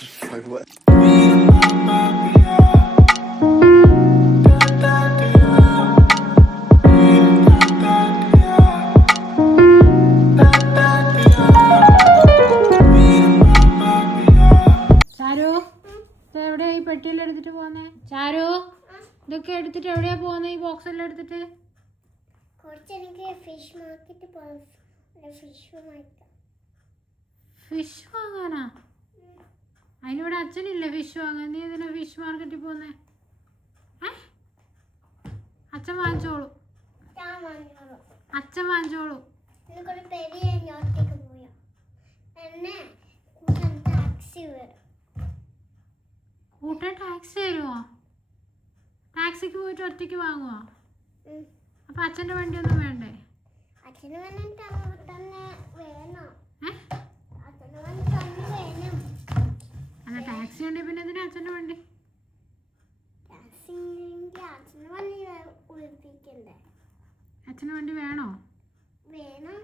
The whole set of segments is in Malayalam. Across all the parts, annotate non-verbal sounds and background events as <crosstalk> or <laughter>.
Like what? ചാരു എവിടെയാ ഈ പെട്ടിയിൽ എടുത്തിട്ട് പോന്നെ ചാരു ഇതൊക്കെ എടുത്തിട്ട് എവിടെയാ പോകുന്നത് ഈ ബോക്സ് എല്ലാം എടുത്തിട്ട്? കുറച്ച് എനിക്ക് ഫിഷ് മാർക്കറ്റ് ഫിഷ് വാങ്ങിക്കാം. ഫിഷ് വാങ്ങാനാ? അതിനിവിടെ അച്ഛനില്ല ഫിഷ് വാങ്ങാൻ നീ ഇതിനാ ഫിഷ് മാർക്കറ്റിൽ പോന്നേ ഏ? അച്ഛൻ വാങ്ങിച്ചോളൂ. അച്ഛൻ വാങ്ങിച്ചോളൂ. കൂട്ട ടാക്സി വരും. കൂട്ടൻ ടാക്സി തരുമോ ടാക്സിക്ക് പോയിട്ട് ഒറ്റയ്ക്ക് വാങ്ങുമോ അപ്പൊ അച്ഛന്റെ വണ്ടി വണ്ടിയൊന്നും വേണ്ടേ? അച്ഛന് വേണ്ടി തന്നെ വേണം ഏ അച്ഛന് വേണ്ടിട്ട് തന്നെ വേണം അല്ല ടാക്സി ഉണ്ടെങ്കിൽ പിന്നെ എന്തിനാ അച്ഛന്റെ വണ്ടി? അച്ഛന് വണ്ടി വേണോ? വേണം.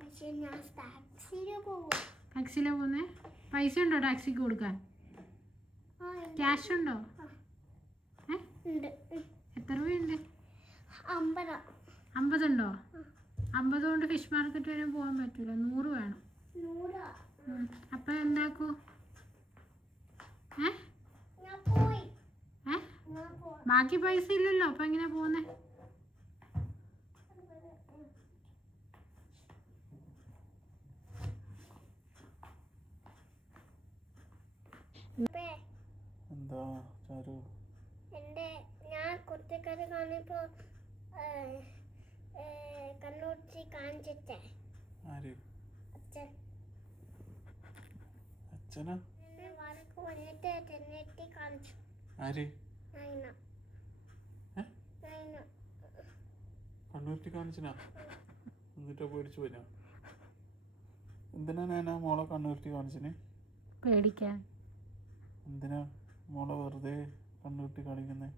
പക്ഷെ ഞാൻ ടാക്സിയിൽ പോകും ടാക്സിയിലാണ് പോകുന്നേ പൈസ ഉണ്ടോ ടാക്സിക്ക് കൊടുക്കാൻ? ക്യാഷ് ഉണ്ടോ. ഉണ്ട്. എത്ര രൂപയുണ്ട്? അമ്പതാ. അമ്പതുണ്ടോ? അമ്പത് കൊണ്ട് ഫിഷ് മാർക്കറ്റ് വരെ പോകാൻ പറ്റൂല. നൂറ് വേണം. അപ്പം എന്താക്കൂ ഏ ഞാൻ പോയി ഏ ഞാൻ പോയി ബാക്കി പൈസ ഇല്ലല്ലോ അപ്പൊ എങ്ങനെയാ പോകുന്നേ അപ്പേ എന്താ ചാരു? എന്റെ ഞാൻ കുട്ടിക്കാരെ കാണിപ്പോൾ കണ്ണൂർച്ചി കാണിച്ചിട്ടേ അച്ഛനാ? ആര്? കണ്ണൂറ്റി കാണിച്ചനാ എന്നിട്ടോ പേടിച്ചു പോയിനാ? എന്തിനാ ഞാൻ മോളെ കണ്ണൂറ്റി കാണിച്ചിന് പേടിക്കാൻ. എന്തിനാ മോളെ വെറുതെ കണ്ണൂറ്റി കാണിക്കുന്നേ?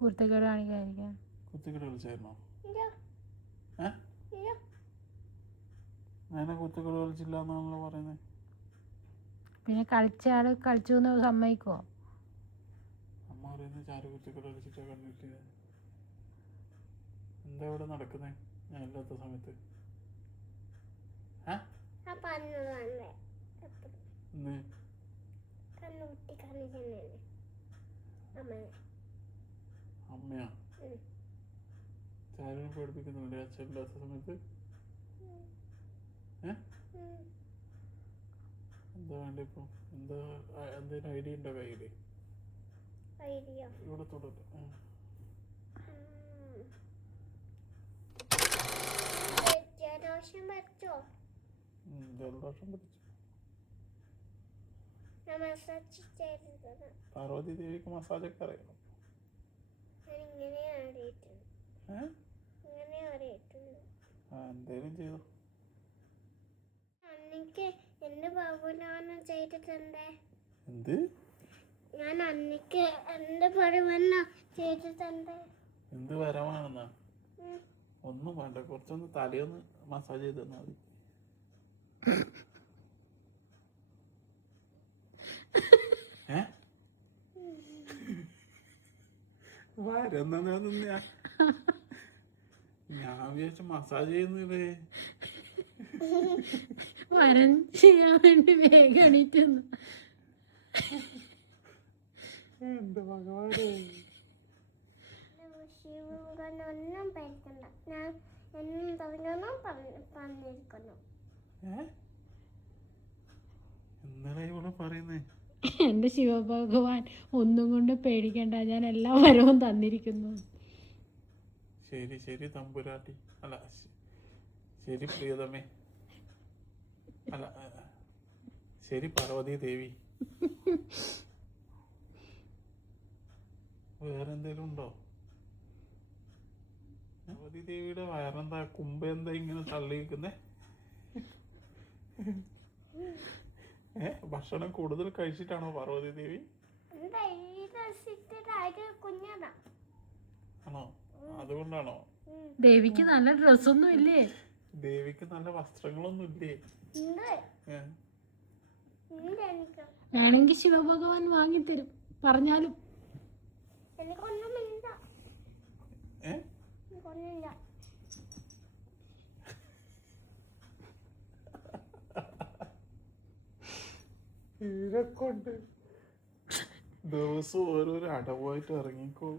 കുർത്തക്കേട് കാണിക്കാതിരിക്കാൻ. കുത്തിക്കിട്ട് കളിച്ചായിരുന്നോ? ഞാൻ കുത്തിക്കിട്ട് കളിച്ചില്ല എന്നാണല്ലോ പറയുന്നത് പിന്നെ കളിച്ച ആൾ കളിച്ചു എന്ന് സമ്മതിക്കോ അമ്മ പറയുന്നത് ചാരു കുത്തിക്കിട്ട് കളിച്ചിട്ടാ കണ്ണൂറ്റി എന്താ ഇവിടെ നടക്കുന്നേ? ഞാൻ ഇല്ലാത്ത സമയത്ത്. അമ്മയാ. ചാരുവിനെ പേടിപ്പിക്കുന്നുണ്ട്? അച്ഛൻ ഇല്ലാത്ത സമയത്ത്? എന്താ വേണ്ട ഇപ്പം? എന്താ എന്തെങ്കിലും ഐഡിയ ഉണ്ടോ ഐഡിയ ഇവിടെ ജലദോഷം ജലദോഷം മസാജ് പാർവതി ദേവിക്ക് അറിയണം അറിയിട്ടുണ്ട് ആ എന്തേലും ചെയ്തു? എന്ത് ബഹുമാനം ചെയ്തിട്ടുണ്ട് എന്ത്? ഞാൻ അന്നക്ക് എന്റെ പരമെന്നാ ചെയ്തിട്ടുണ്ട് എന്ത് വരവാണെന്നാ? ഒന്നും വേണ്ട കുറച്ചൊന്ന് തലയൊന്ന് മസാജ് ചെയ്ത് തന്നാൽ മതി. ഏ? വരുന്ന ഞാൻ വിചാരിച്ച മസാജ് ചെയ്യുന്നില്ലേ? വരൻ ചെയ്യാൻ വേണ്ടി വേഗം എണീറ്റുന്നു എന്റെ ഭഗവാനെ ശിവനൊന്നും പേടിക്കണ്ട. ഞാൻ എന്നും തുടങ്ങണം പറഞ്ഞിരിക്കുന്നു. ഏ? എന്താണ് ഇവിടെ പറയുന്നേ? എന്റെ ശിവഭഗവാൻ ഒന്നും കൊണ്ട് പേടിക്കണ്ട. ഞാൻ എല്ലാ വരവും തന്നിരിക്കുന്നു. ശരി ശരി തമ്പുരാട്ടി. അല്ല ശരി പ്രിയതമേ. അല്ല ശരി പാർവതി ദേവി വേറെന്തേലും ഉണ്ടോ പാർവതി ദേവിയുടെ വയറെന്താ കുമ്പ എന്താ ഇങ്ങനെ തള്ളി നിൽക്കുന്നേ ഏ ഭക്ഷണം കൂടുതൽ കഴിച്ചിട്ടാണോ പാർവതി ദേവി ആണോ? അതുകൊണ്ടാണോ? ദേവിക്ക് നല്ല ഡ്രസ്സൊന്നും ഇല്ലേ? ദേവിക്ക് നല്ല വസ്ത്രങ്ങളൊന്നും ഇല്ലേ? ഉണ്ട്. ഏ. ഉണ്ട് എനിക്ക്. വേണമെങ്കിൽ ശിവഭഗവാൻ വാങ്ങിത്തരും. പറഞ്ഞാലും. ഇവരെക്കൊണ്ട് ദിവസം ഓരോരോ അടവായിട്ട് ഇറങ്ങിക്കോ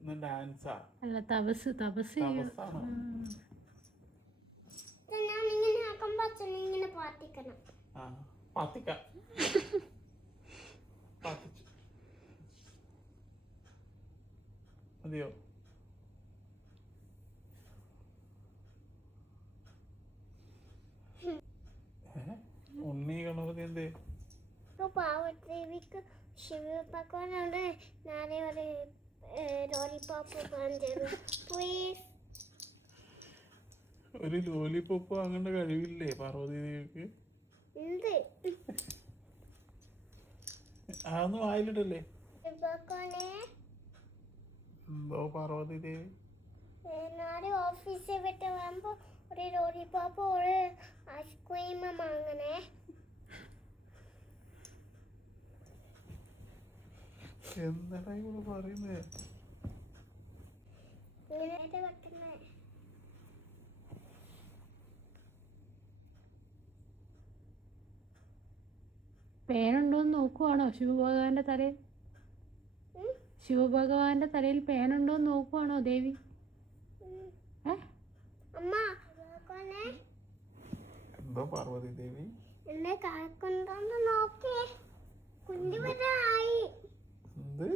ഇന്ന് ഡാൻസാ? അല്ല തപസ് തപസ് ഇങ്ങനെ ആ പാത്തിക്ക <laughs> പാത്തിച്ചു മതിയോ? ഉണ്ണി ഗണപതി എന്ത്? പാർവതിക്ക് ശിവഭഗവാനോട് നാളെ ഒരു ലോലിപോപ്പ് പ്ലീസ് ഒരു ലോലിപോപ്പ് വാങ്ങേണ്ട കഴിവില്ലേ പാർവതി ദേവിക്ക് എന്ത് അതൊന്ന് ശിവഭഗവാനെ എന്തോ പാർവതി ദേവി. നാളെ ഓഫീസിൽ വിട്ട് വരുമ്പോ ഒരു ലോലിപോപ്പ് ഒരു ഐസ്ക്രീം വാങ്ങണേ. എന്താ ഇവിടെ പറയുന്നേ? പേനുണ്ടോന്ന് നോക്കുവാണോ? ശിവഭഗവാന്റെ തലയിൽ ശിവഭഗവാന്റെ തലയിൽ പേനുണ്ടോന്ന് നോക്കുവാണോ ദേവി? എന്തോ പാർവതി ദേവി? എന്നെ കാക്കുണ്ടോന്ന് നോക്കേ. കുണ്ടി വരായി എന്ത്?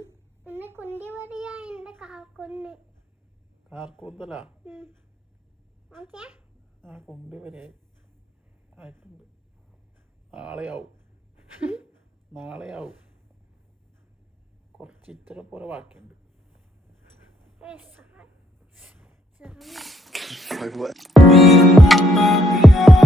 എന്നെ കുണ്ടി വരിയായി എന്റെ കാക്കുന്ന് കാർക്കൂന്തല? ഓക്കെ ആ കൊണ്ട് വരെ ആയിട്ടുണ്ട്. നാളെയാവും. നാളെയാവും. കുറച്ച് ഇത്ര പോലെ ബാക്കിയുണ്ട്. സാ-